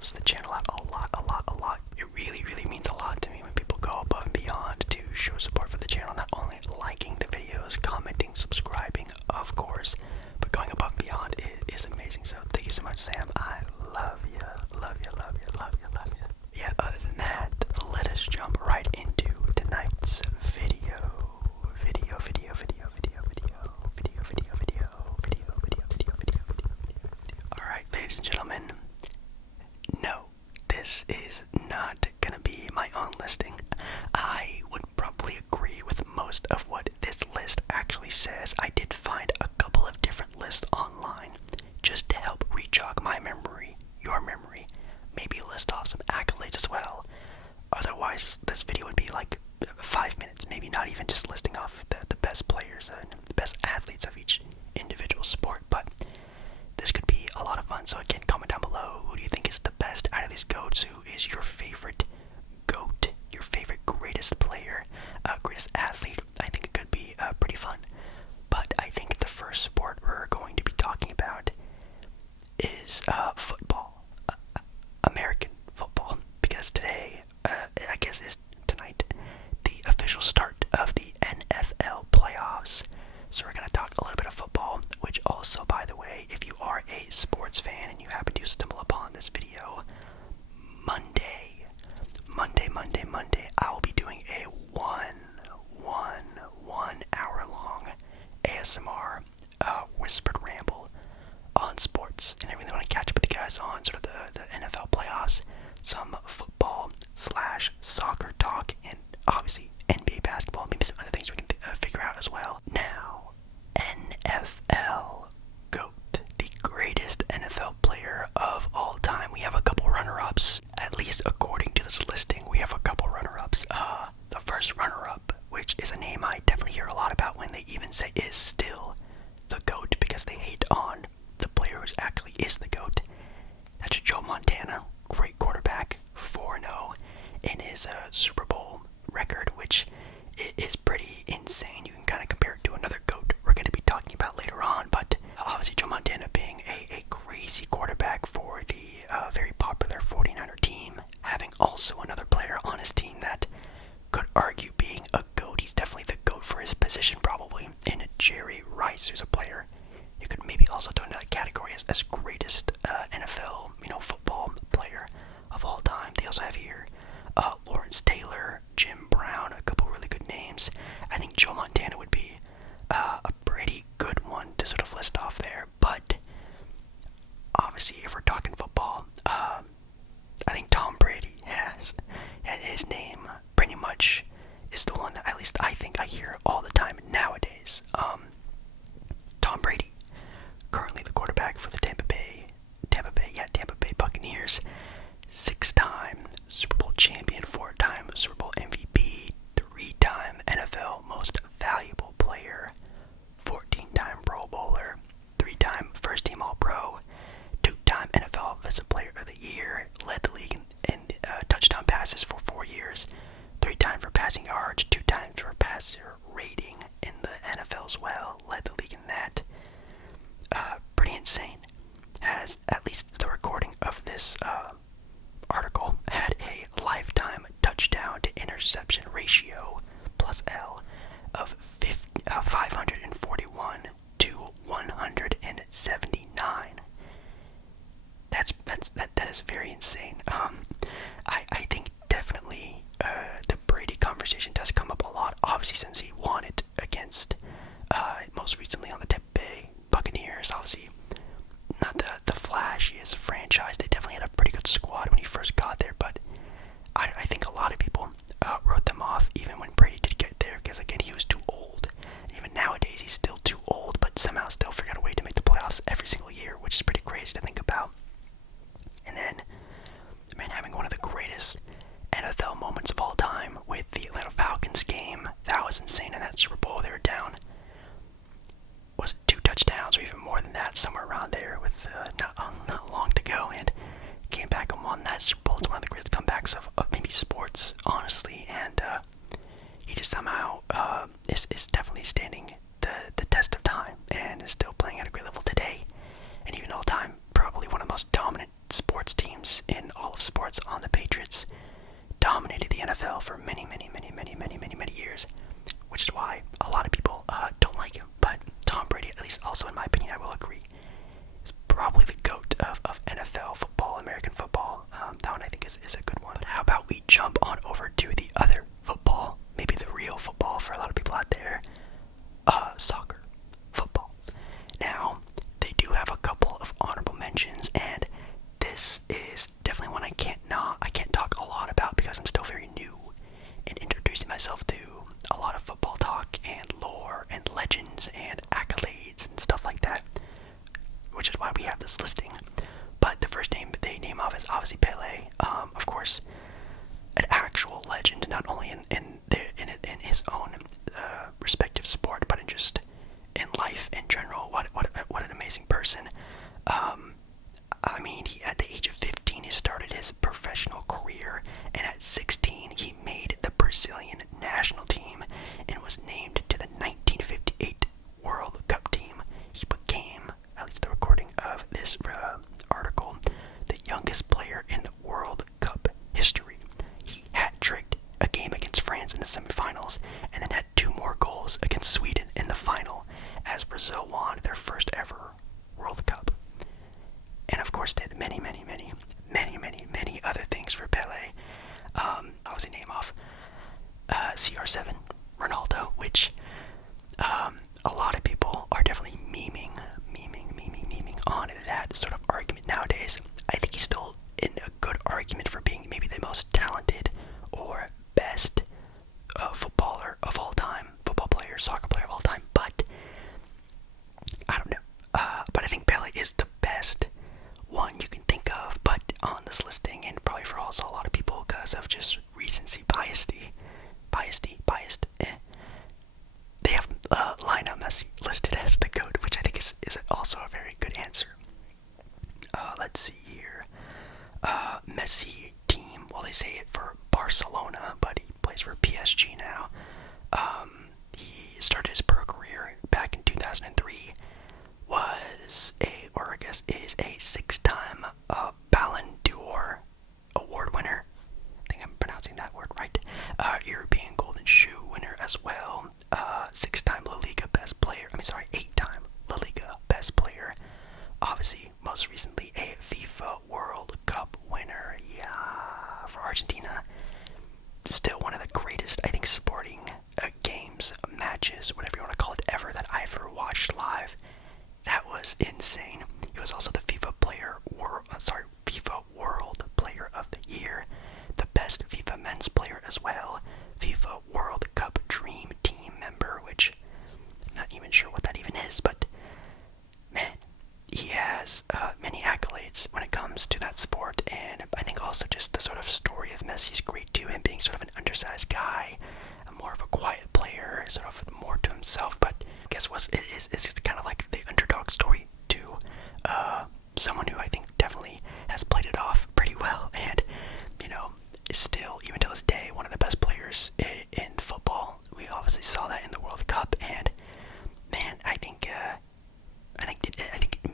helps the channel out a lot, a lot, a lot. It really, really means a lot to me when people go above and beyond to show support for the channel, not only liking the videos, commenting, subscribing, of course, but going above and beyond is amazing. So thank you so much, Sam. I love you, love you, love you, love you, love you. Yeah, other than that, let us jump right into tonight's video. Alright, ladies and gentlemen, no, this is not gonna be my own listing. I would probably agree with most of what this list actually says. I did find a couple of different lists online just to help re-jog my memory, your memory, maybe list off some accolades as well. Otherwise, this video would be like 5 minutes, maybe not even just listing off the best players and the best athletes of each individual sport, but this could be a lot of fun. So again, comment down below, who do you think is the best out of these GOATs? Who is your favorite GOAT, your favorite greatest player, greatest athlete? I think it could be pretty fun. But I think the first sport we're going to be talking about is football, American football, because today, I guess is tonight, the official start of the NFL playoffs. So we're going to talk a little bit of football, which also, by the way, if you are a sports fan and you happen to stumble upon this video, Monday, I will be doing a one hour long ASMR whispered ramble on sports, and I really want to catch up with you guys on sort of the NFL playoffs, some football slash soccer talk, and obviously NBA basketball, maybe some other things we can figure out as well. Now, NFL GOAT, the greatest NFL player of all time. We have a couple runner-ups, at least according to this listing. We have a couple runner-ups. The first runner-up, which is a name I definitely hear a lot about when they even say is still the GOAT, because they hate on the player who actually is the GOAT. That's Joe Montana, great quarterback, 4-0 in his Super Bowl record, which is pretty insane. You can kind of compare it to another GOAT we're going to be talking about later on, but obviously Joe Montana being a crazy quarterback for the very popular 49er team, having also another player on his team that could argue being a GOAT. He's definitely the GOAT for his position, probably, in Jerry Rice, who's a player you could maybe also throw into that category as greatest NFL, football player of all time. They also have here Lawrence Taylor, Jim Brown, a couple really good names. I think Joe Montana would be a pretty good one to sort of list off there, but obviously if we're talking football, I think Tom Brady has his name pretty much is the one that at least I think I hear all the time nowadays. Tom Brady, currently the quarterback for the Tampa Bay awarded their first ever World Cup. And of course did many other things for Pele. Obviously name off CR7, Ronaldo, which a lot of people are definitely memeing on that sort of argument nowadays. I think he's still in a good argument for being maybe the most talented or best footballer of all time, football player, soccer player of all time, but I don't know. But I think Pele is the best one you can think of, but on this listing, and probably for also a lot of people because of just recency biased, they have Lionel Messi listed as the GOAT, which I think is also a very good answer. Let's see here. Messi team, well they say it for Barcelona, but he plays for PSG now. He started his pro career back in 2003, was is a 6-time Ballon d'Or award winner. I think I'm pronouncing that word right. European Golden Shoe winner as well. 6-time La Liga best player. 8-time La Liga best player. Obviously, most recently a FIFA World Cup winner. Yeah, for Argentina. Still one of the greatest, I think, sporting games, matches, whatever you want to call it, ever that I ever watched live. That was insane. He was also the FIFA World Player of the Year, the best FIFA Men's Player as well, FIFA World Cup Dream Team member, which I'm not even sure what that even is, but man, he has many accolades when it comes to that sport, and I think also just the sort of story of Messi is great too, him being sort of an undersized guy, more of a quiet player, sort of more to himself, but I guess it's kind of like the underdog story to someone who I think definitely has played it off pretty well, and is still, even to this day, one of the best players in football. We obviously saw that in the World Cup, and man, I think it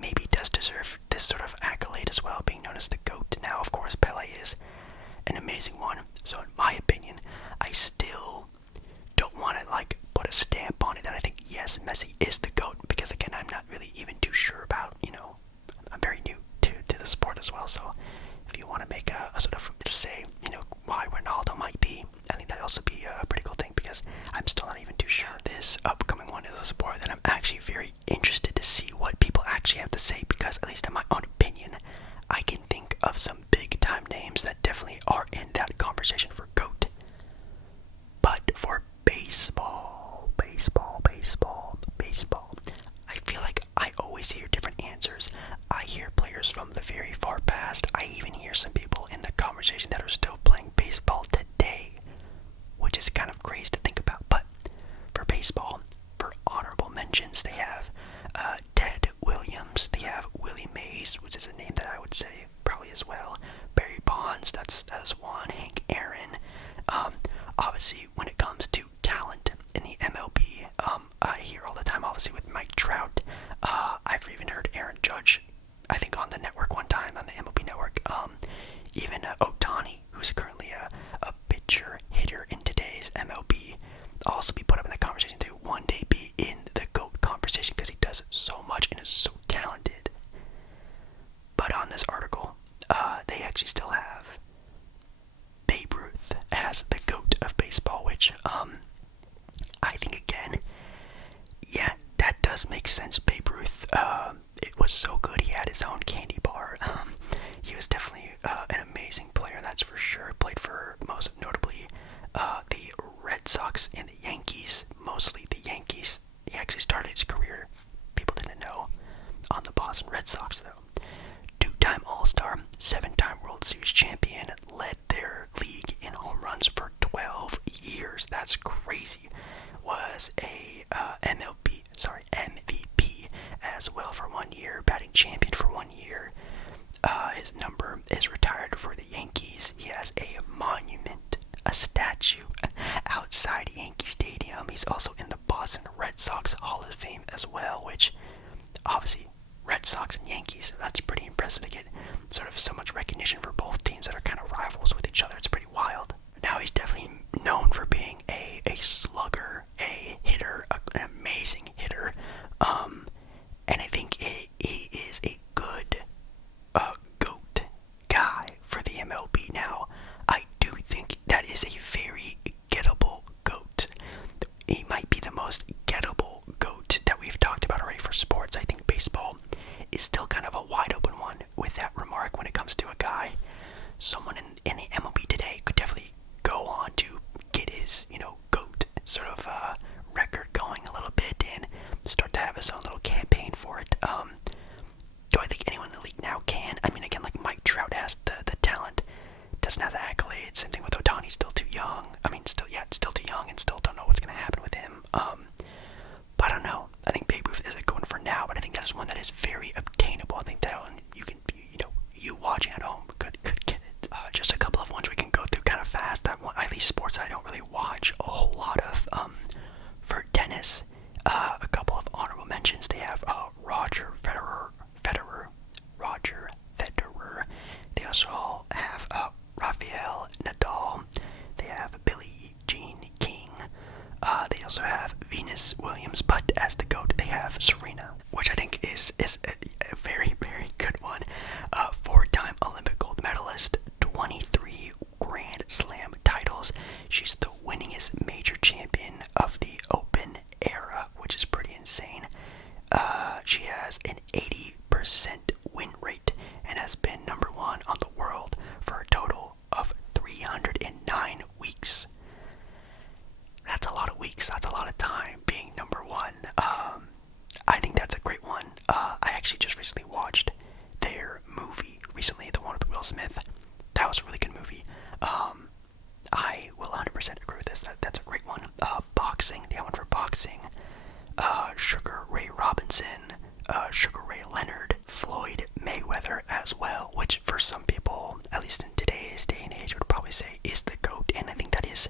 maybe does deserve this sort of accolade as well, being known as the GOAT. Now, of course, Pele is an amazing one, so in my opinion, I still don't want to put a stamp on it that I think yes, Messi is the GOAT, because again, I'm not really even too sure about, I'm very new to the sport as well, so if you want to make a sort of just say, why Ronaldo might be, I think that'd also be a pretty cool thing, because I'm still not even too sure. This upcoming one is a sport that I'm actually very interested to see what people actually have to say, because at least in my own opinion, I can think of some big time names that definitely are in that conversation for GOAT. But for baseball, I feel like I always hear different answers. I hear players from the very far past. I even hear some people in the conversation that are still playing baseball today, which is kind of crazy to think about. But for baseball, for honorable mentions, they have Ted Williams, they have Willie Mays, which is a name that I would say probably as well. Barry Bonds, that's one. Hank Aaron. Obviously, when it comes to talent in the MLB, I hear all the time, obviously, with Mike Trout. I've even heard Aaron Judge, I think, on the network one time, on the MLB network. Even Ohtani, who's currently a pitcher hitter in today's MLB, also be put up in the conversation to one day be in the GOAT conversation, because he does so much and is so talented. But on this article, they actually still have Babe Ruth as the GOAT of baseball, which I think, again, yeah, that does make sense. Babe Ruth, it was so good. He had his own candy bar. He was definitely an amazing player, that's for sure. Played for, most notably, the Red Sox and the Yankees, mostly the Yankees. He actually started his career, people didn't know, on the Boston Red Sox, though. 2-time All-Star, 7-time World Series champion, led their league in home runs for 12 years. That's crazy. Was a MVP as well for 1 year, batting champion for 1 year. His number is retired for the Yankees. He has a monument, a statue outside Yankee Stadium. He's also in the Boston Red Sox Hall of Fame as well, which obviously Red Sox and Yankees, that's pretty impressive to get sort of so much recognition for both teams that are kind of rivals with each other. It's pretty wild. Now he's definitely known for being a slugger, a hitter, an amazing hitter, that is one that is very obtainable. I think that one you can, you watching at home could get it. Just a couple of ones we can go through kind of fast. That one, at least sports I don't really watch a whole lot of. For tennis, a couple of honorable mentions. They have Roger Federer. They also have Rafael Nadal. They have Billie Jean King. They also have Venus Williams, but as the GOAT, they have Serena, which I think is a very, very good one. Four-time Olympic gold medalist, 23 Grand Slam titles. She's the winningest major champion of the Open era, which is pretty insane. She has an 80% win rate and has been number one on the world for a total of 309 weeks. That's a lot of weeks. That's a lot of time being number one. I think that's a great one. I actually just recently watched their movie recently, the one with Will Smith. That was a really good movie. I will 100% agree with this. That's a great one. Boxing. They have one for boxing. Sugar Ray Robinson. Sugar Ray Leonard. Floyd Mayweather as well, which for some people, at least in today's day and age, would probably say is the GOAT. And I think that is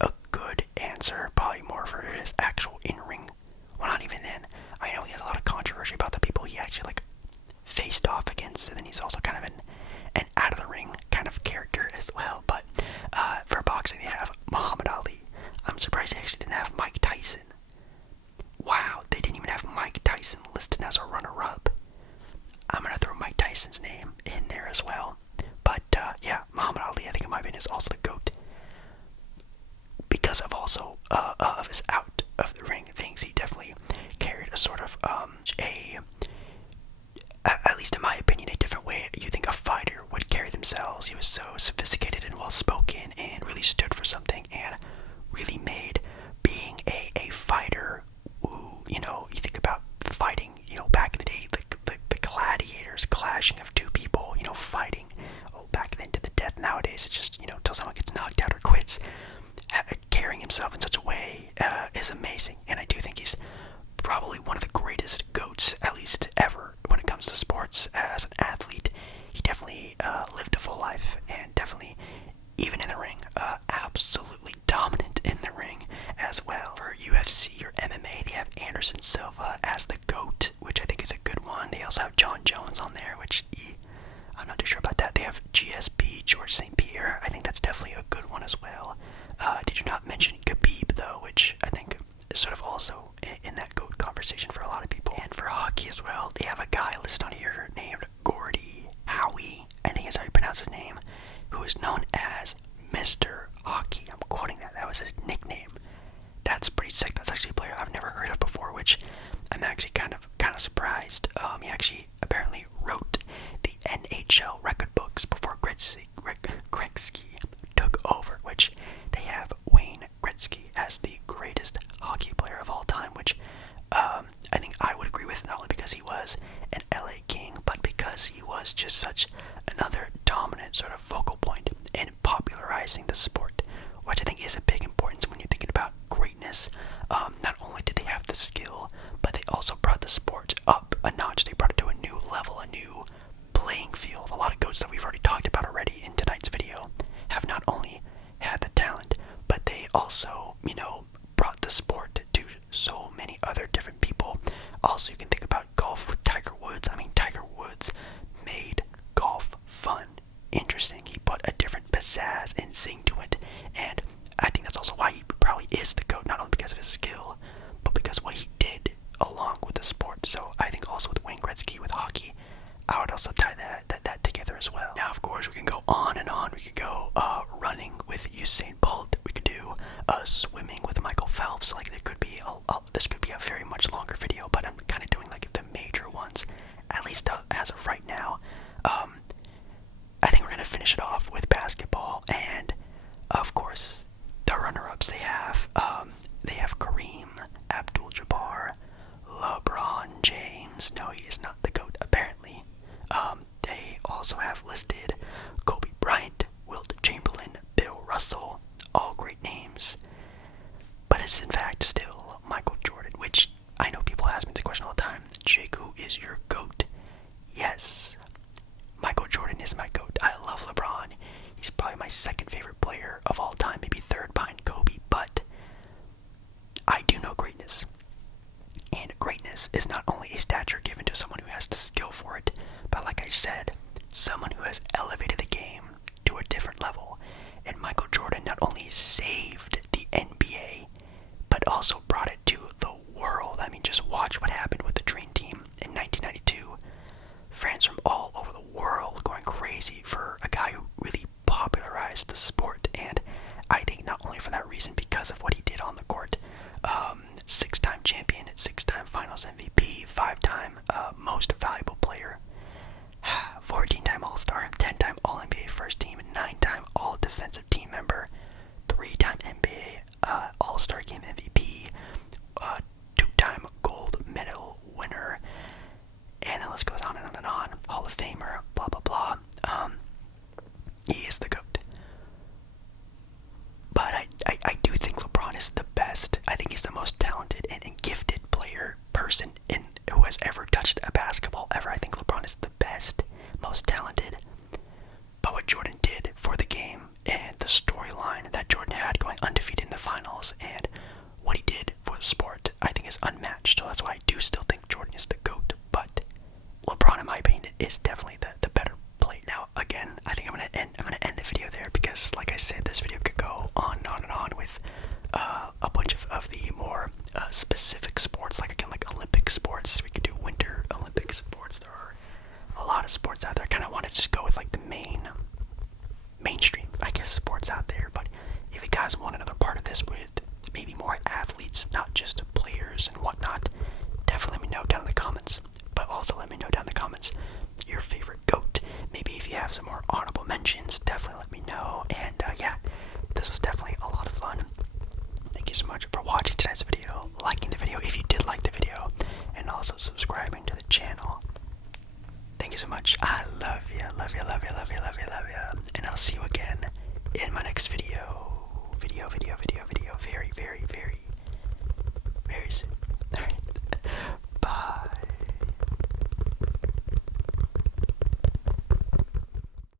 a good answer, probably more for his actual in-ring. Well, not even then. I know he has a lot of controversy about the people he actually faced off against, and then he's also kind of an out-of-the-ring kind of character as well. But for boxing, they have Muhammad Ali. I'm surprised they actually didn't have Mike Tyson. Wow, they didn't even have Mike Tyson listed as a runner-up. I'm going to throw Mike Tyson's name in there as well. But yeah, Muhammad Ali, I think in my opinion, is also the GOAT. Because of also of his out of the ring things, he definitely carried a sort of at least in my opinion, a different way you think a fighter would carry themselves. He was so sophisticated and well spoken and really stood for something and really made being a fighter who, you think about fighting, back in the day, the gladiators clashing of two people, fighting back then to the death. Nowadays it's just, till someone gets knocked out or quits. Carrying himself in such a way is amazing, and I do think he's probably one of the greatest GOATs, at least ever, when it comes to sports. As an athlete, he definitely lived a full life, and definitely, even in the ring, absolutely dominant in the ring as well. For UFC or MMA, they have Anderson Silva as the GOAT, which I think is a good one. They also have John Jones on there, which I'm not too sure about that. They have GSP, George St. Pierre. I think that's definitely a good one as well. Did you not mention Gibi, though, which I think is sort of also in that GOAT conversation for a lot of people. And for hockey as well, they have a guy listed on here named Gordie Howe, I think is how you pronounce his name, who is known as Mr. Hockey. I'm quoting that. That was his nickname. That's pretty sick. That's actually a player I've never heard of before, which I'm actually kind of surprised. He actually apparently wrote the NHL record books before Gretzky took over, which they have Wayne Gretzky as the greatest hockey player of all time, which I think I would agree with, not only because he was an LA King, but because he was just such another dominant sort of focal point in popularizing the sport, which I think is a big importance when you're thinking about greatness. Not only did they have the skill, but they also brought the sport up a notch. They brought it to a new level, a new playing field. A lot of GOATs that we've already talked about already in tonight's video have not only had the talent, but they also, brought the sport to so many other different people. Also, you can think about golf with Tiger Woods. I mean, Tiger Woods made golf fun, interesting. He put a different pizzazz and zing to it, and I think that's also why he probably is the GOAT, not only because of his skill, but because what he did along with the sport. So I think also with Wayne Gretzky with hockey, I would also tie that together as well. Now, of course, we can go on and on. We could go running with Usain Bolt. We could do swimming with Michael Phelps. There could be this could be a very much longer video, but I'm kind of doing the major ones, at least as of right now. I think we're gonna finish it off with basketball, and of course, the runner-ups they have Kareem Abdul-Jabbar, LeBron James. No, he is not the GOAT, apparently. They also have listed Kobe Bryant, Wilt Chamberlain, Bill Russell, all great names. But it's in fact still Michael Jordan, which I know people ask me the question all the time. Jake, who is your GOAT? Yes, Michael Jordan is my GOAT. I love LeBron. He's probably my second favorite player of all time, maybe third behind Kobe, but I do know greatness. And greatness is not only a stature given to someone who has the skill for it, but like I said, someone who has elevated the game to a different level. And Michael Jordan not only saved the NBA, but also brought it to the world. I mean, just watch what happened with the Dream Team in 1992. Fans from all over the world going crazy for a guy who really popularized the sport. And I think not only for that reason, because of what he did on the court. Six-time champion, six-time finals MVP, five-time most valuable player, 14-time All-Star, 10-time All-NBA first team, 9-time All-Defensive team member, 3-time NBA All-Star Game MVP, 2-time gold medal winner, and the list goes on and on and on. Hall of Famer, blah blah blah. He is the GOAT. But I do think LeBron is the best. I think he's the most talented and gifted person who has ever touched a basketball ever. I think LeBron is the best, most talented. But what Jordan did for the game and the storyline that Jordan had going undefeated in the finals and what he did for the sport, I think is unmatched. So that's why I do still think Jordan is the GOAT. But LeBron, in my opinion, is definitely the better player. Now, again, I think I'm gonna end the video there because, like I said, this video could go on and on and on with a bunch of the more specific sports, like again, like Olympic sports. We could do Winter Olympic sports. There are a lot of sports out there. I kind of want to just go with like the mainstream, I guess, sports out there. But if you guys want another part of this with maybe more athletes, not just players and whatnot, definitely let me know down in the comments. But also let me know down in the comments your favorite GOAT. Maybe if you have some more honorable mentions, definitely let me know. And yeah, this was definitely a lot of fun. Thank you so much for watching today's video, liking the video if you did like the video, and also subscribing to the channel. Thank you so much. I love you, love you, love you, love you, love you, love you. And I'll see you again in my next video. Very, very, very, very soon.